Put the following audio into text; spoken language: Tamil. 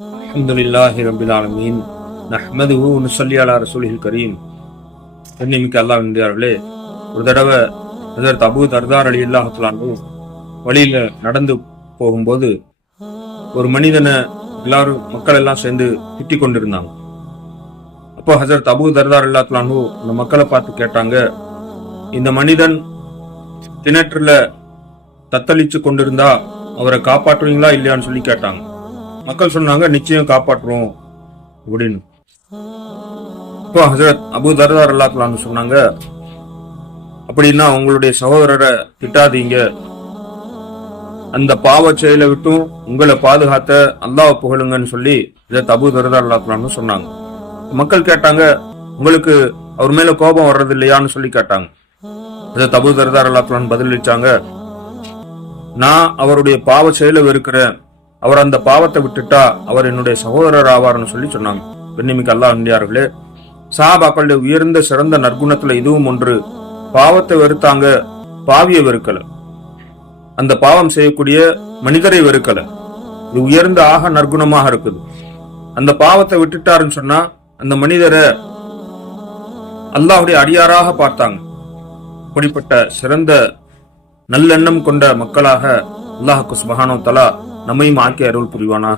அல்ஹம்துலில்லாஹி ரப்பில் ஆலமீன் நஹ்மதுஹு வ நுஸல்லி அலா ரசூலில் கரீம். கண்ணியமிக்க அல்லாஹ் நடிகார்களே, ஒரு தடவை ஹஜ்ரத் அபூ தர்தா ரலியல்லாஹு தஆலா அன்ஹு வழியில நடந்து போகும்போது ஒரு மனிதனை மக்கள் எல்லாம் சேர்ந்து திட்டிக் கொண்டிருந்தாங்க. அப்போ ஹஜ்ரத் அபூ தர்தா ரலியல்லாஹு தஆலா அன்ஹு இந்த மக்களை பார்த்து கேட்டாங்க, இந்த மனிதன் கிணற்றுல தத்தளிச்சு கொண்டிருந்தா அவரை காப்பாற்றுவீங்களா இல்லையான்னு சொல்லி கேட்டாங்க. மக்கள் சொன்னாங்க, நிச்சயம் காப்பாற்றுவோம் அப்படின்னு. இப்போ ஹஜ்ரத் அபூ தர்தா ரலியல்லாஹு தஆலா அன்ஹு சொன்னாங்க, அப்படின்னா உங்களுடைய சகோதரரை திட்டாதீங்க, அந்த பாவ செயலை விட்டும் உங்களை பாதுகாத்த அல்லாஹ் புகழுங்கன்னு சொல்லி ஹஜ்ரத் அபூ தர்தா ரலியல்லாஹு தஆலா அன்ஹு சொன்னாங்க. மக்கள் கேட்டாங்க, உங்களுக்கு அவர் மேல கோபம் வர்றது இல்லையான்னு சொல்லி கேட்டாங்க. ஹஜ்ரத் அபூ தர்தா ரலியல்லாஹு தஆலா அன்ஹு பதிலளிச்சாங்க, நான் அவருடைய பாவ செயலை வெறுக்கிறேன், அவர் அந்த பாவத்தை விட்டுட்டா அவர் என்னுடைய சகோதரர் ஆவார்னு சொல்லி சொன்னாங்க. பெண்ணிமிக்க அல்லாஹ் நடிகார்களே, சஹாபாக்களுடைய உயர்ந்த சிறந்த நற்குணத்துல இதுவும் ஒன்று. பாவத்தை வெறுத்தாங்க, பாவியை வெறுக்கல, அந்த பாவம் செய்யக்கூடிய மனிதரை வெறுக்கல. இது உயர்ந்த ஆக நற்குணமாக இருக்குது. அந்த பாவத்தை விட்டுட்டாருன்னு சொன்னா அந்த மனிதரை அல்லாஹ்வுடைய அடியாராக பார்த்தாங்க. அப்படிப்பட்ட சிறந்த நல்லெண்ணம் கொண்ட மக்களாக அல்லாஹ் சுப்ஹானஹு வ தஆலா நம்மையும் ஆக்கி அருள் புரிவானா.